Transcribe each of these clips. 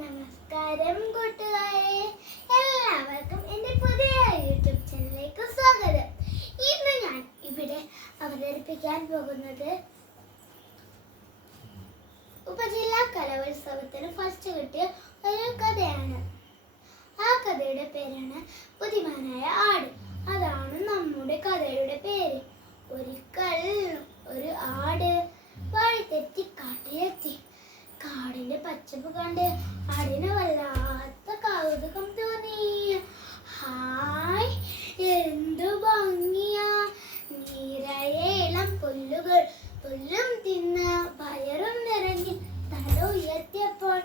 നമസ്കാരം കൂട്ടുകാരെ, എല്ലാവർക്കും എൻ്റെ പുതിയ യൂട്യൂബ് ചാനലിലേക്ക് സ്വാഗതം. ഇന്ന് ഞാൻ ഇവിടെ അവതരിപ്പിക്കാൻ പോകുന്നത് ഉപജില്ലാ കലോത്സവത്തിന് ഫസ്റ്റ് കിട്ടിയ ഒരു കഥയാണ്. ആ കഥയുടെ പേരാണ് ബുദ്ധിമാനായ ആട്. അതാണ് നമ്മുടെ കഥയുടെ പേര്. ഒരിക്കൽ ഒരു ആട് വഴി തെറ്റി കാട്ടിലെത്തി. കാടിന്റെ പച്ചപ്പ് കണ്ട് ആടിന് വല്ലാത്ത കൗതുകം തോന്നി. ഹായ്, എന്തു ഭംഗിയാ! നിറയെ ഇളം പുല്ലുകൾ. പുല്ലും തിന്ന് വയറും നിറഞ്ഞ് തല ഉയർത്തിയപ്പോൾ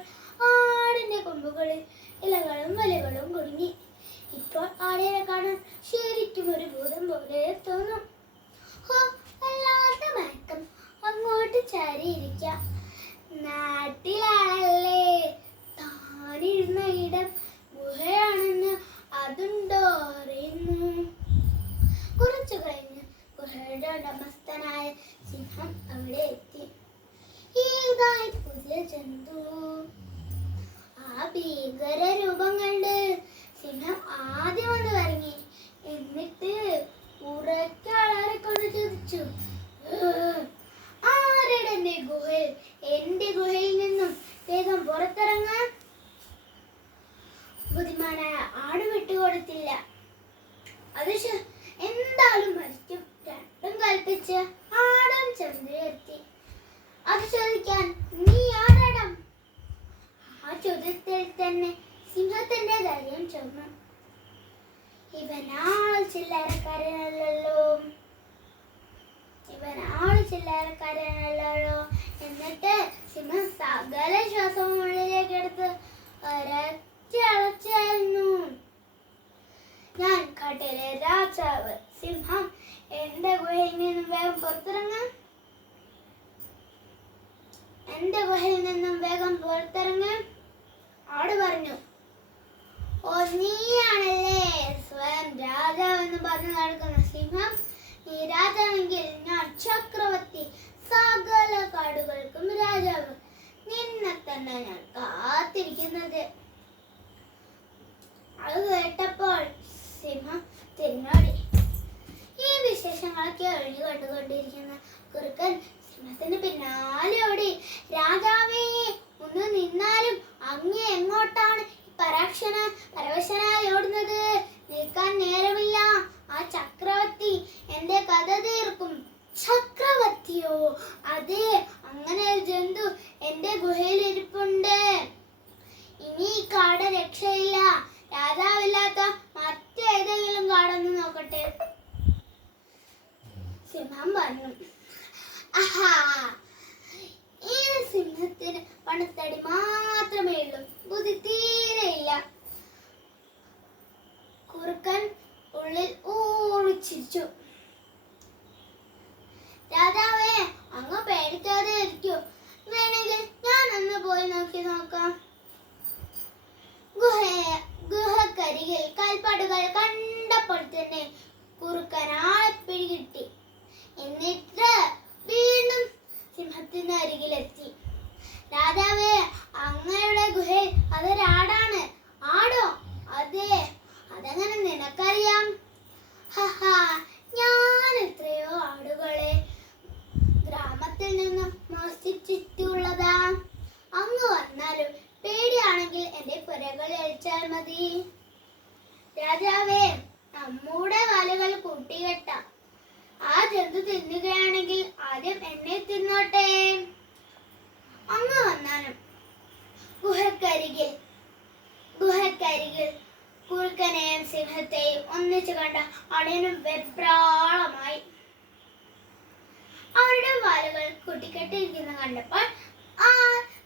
ആടിന്റെ കൊമ്പുകളിൽ ഇലകളും വലകളും കുടുങ്ങി. ഇപ്പോൾ ആടിനെ കാണാൻ ശരിക്കും ഒരു ഭൂതം പോലെ തോന്നും. ഹോ, വല്ലാത്ത മയക്കം. അങ്ങോട്ട് ചാരിയിരിക്കാം. നാട്ടിലാണല്ലേ. താനിരുന്ന ഇടം ഗുഹയാണെന്ന് അതുണ്ടോ അറിയുന്നു. കുറച്ചു കഴിഞ്ഞ് ഗുഹയുടെ ഉടമസ്ഥനായ സിംഹം അവിടെ എത്തി. ഏതായി പുതിയ ജന്തു? ആ ഭീകര രൂപം കണ്ട് സിംഹം ആദ്യം ഒന്ന് കറങ്ങി. എന്നിട്ട് ഉറക്കെ അലറിക്കൊണ്ട് ചോദിച്ചു, ആരുടെ ഗുഹയിൽ? എന്റെ ഗുഹയിൽ നിന്നും വേഗം പുറത്തിറങ്ങാൻ. ബുദ്ധിമാനായ ആട് വിട്ടുകൊടുത്തില്ല. അത് എന്തായാലും മരിക്കും. രണ്ടും കൽപ്പിച്ച് ആടും ചന്ദ്രയെത്തി. അത് ചോദിക്കാൻ നീ ആരാടം? ആ ചോദ്യത്തിൽ തന്നെ സിംഹത്തിന്റെ ധൈര്യം ചൊന്നു. ഇവനാൾ ചില്ലറക്കാരനല്ലോ. എന്നിട്ട് സിംഹം സകല ശ്വാസവും ഉള്ളിലേക്ക് എടുത്ത് അരച്ചളച്ചായിരുന്നു. ഞാൻ കാട്ടിലെ രാജാവ് സിംഹം. എന്റെ ഗുഹയിൽ നിന്നും വേഗം പുറത്തിറങ്ങാൻ. ആട് പറഞ്ഞു. ഓ, നീയാണല്ലേ സ്വയം രാജാവെന്ന് പറഞ്ഞു നടക്കുന്ന സിംഹം. നീ രാജാവെങ്കിൽ ഞാൻ ചക്രവർത്തി, സകല കാടുകൾക്കും രാജാവ്. നിന്നെ തന്നെ ഞാൻ കാത്തിരിക്കുന്നത്. അത് കേട്ടപ്പോൾ സിംഹം തിരിഞ്ഞോടി. ഈ വിശേഷങ്ങളൊക്കെ ഒഴിഞ്ഞു കണ്ടുകൊണ്ടിരിക്കുന്ന കുറുക്കൻ സിംഹത്തിന് പിന്നാലെ ഓടി. രാജാവേ, ഒന്ന് നിന്നാലും. അങ്ങ് എങ്ങോട്ടാണ് പരവശനായി ഓടുന്നത്? നിൽക്കാൻ നേരമില്ല. ആ ചക്രവർത്തി എന്റെ കഥ തീർക്കും. ചക്രവർത്തിയോ? അതെ, അങ്ങനെ ഒരു ജന്തു എന്റെ ഗുഹയിൽ ഇരിപ്പുണ്ട്. ഇനി ഈ കാട് രക്ഷയില്ല. രാജാവില്ലാത്ത മറ്റേതെങ്കിലും കാടൊന്ന് നോക്കട്ടെ. സിംഹം പറഞ്ഞു. ആഹാ, ഈ സിംഹത്തിന് പണത്തടി മാത്രമേ ഉള്ളൂ, ബുദ്ധി തീരെയില്ല. കുറുക്കൻ ഉള്ളിൽ ഊറിച്ചിരിച്ചു. രാജാവേ, അങ്ങ് പേടിക്കാതെ ഇരിക്കൂ. വേണമെങ്കിൽ ഞാൻ ഒന്ന് പോയി നോക്കാം. ഗുഹക്കരികിൽ കാൽപ്പാടുകൾ കണ്ടപ്പോൾ തന്നെ കുറുക്കനാളെ പിടികിട്ടി. എന്നിട്ട് വീണ്ടും സിംഹത്തിന് അരികിലെത്തി. രാജാവേ, അങ്ങയുടെ ഗുഹയിൽ അതൊരാടാണ്. ആടോ? അതെ. അതെങ്ങനെ നിനക്കറിയാം? ഞാൻ എത്രയോ ആടുകളെ ഗ്രാമത്തിൽ നിന്ന് മോഷ്ടിച്ചിട്ടുള്ളതാ. അങ്ങ് വന്നാലും പേടിയാണെങ്കിൽ എന്റെ പുരകൾ അഴിച്ചാൽ മതി. രാജാവേ, നമ്മുടെ വലകൾ കൂട്ടികെട്ടാം. ആ ജന്തു തിന്നുകയാണെങ്കിൽ ആദ്യം എന്നെ തിന്നോട്ടെ. അങ്ങ് വന്നാലും. ഗുഹക്കരികിൽ കുറുക്കനെയും സിംഹത്തെയും ഒന്നിച്ചു കണ്ട അടിയനും വെപ്രാളമായി. അവരുടെ വാലുകൾ കൂട്ടിക്കെട്ടിരിക്കുന്ന കണ്ടപ്പോൾ ആ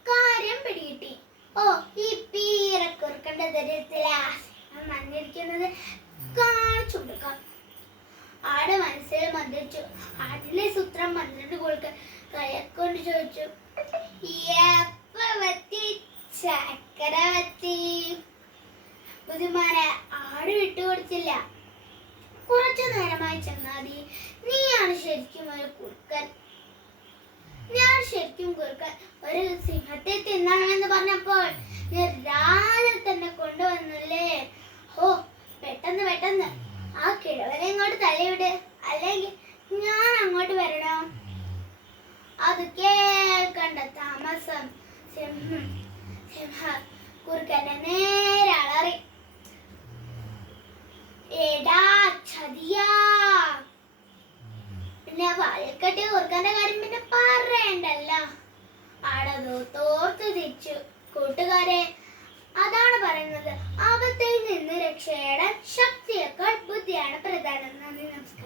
കാര്യം പിടികിട്ടി. ഓ, ഈ പീരക്കുറുക്കന്റെ ദരിദ്രത്തിലെ മഞ്ഞിരിക്കുന്നത് കാണിച്ചു കൊടുക്കാം. ആട് മനസ്സിൽ മന്ത്രിച്ചു. ആടിന്റെ സൂത്രം 12 കുറുക്കൻ കൈക്കൊണ്ട് ചോദിച്ചു, ചക്രവർത്തി. ബുദ്ധിമാനെ ആട് വിട്ടുകൊടുത്തില്ല. കുറച്ചു നേരമായി ചങ്ങാതി, നീയാണ് ശരിക്കും ഒരു കുറുക്കൻ. ഞാൻ ശരിക്കും കുറുക്കൻ ഒരു സിംഹത്തെ തിന്നണമെന്ന് പറഞ്ഞപ്പോൾ ഞാൻ രാവിലെ തന്നെ കൊണ്ടുവന്നല്ലേ. ഓ, പെട്ടെന്ന് പെട്ടെന്ന് ആ കിഴവനെ ഇങ്ങോട്ട് തള്ളിവിട്, അല്ലെങ്കിൽ ഞാൻ അങ്ങോട്ട് വരണോ? അത് കേൾക്കണ്ട താമസം സിംഹ കുറുക്കന്റെ നേരെ അലറി. എടാ ചതിയാ! പിന്നെ വാഴക്കട്ടി കുറുക്കന്റെ കാര്യം പിന്നെ പറയണ്ടല്ലോ. അടതോ തോർത്തു തിരിച്ചു. കൂട്ടുകാരെ, അതാണ് പറയുന്നത്, ആപത്തിൽ നിന്ന് രക്ഷയുടെ ശക്തിയേക്കാൾ ബുദ്ധിയാണ് പ്രധാനം. നന്ദി, നമസ്കാരം.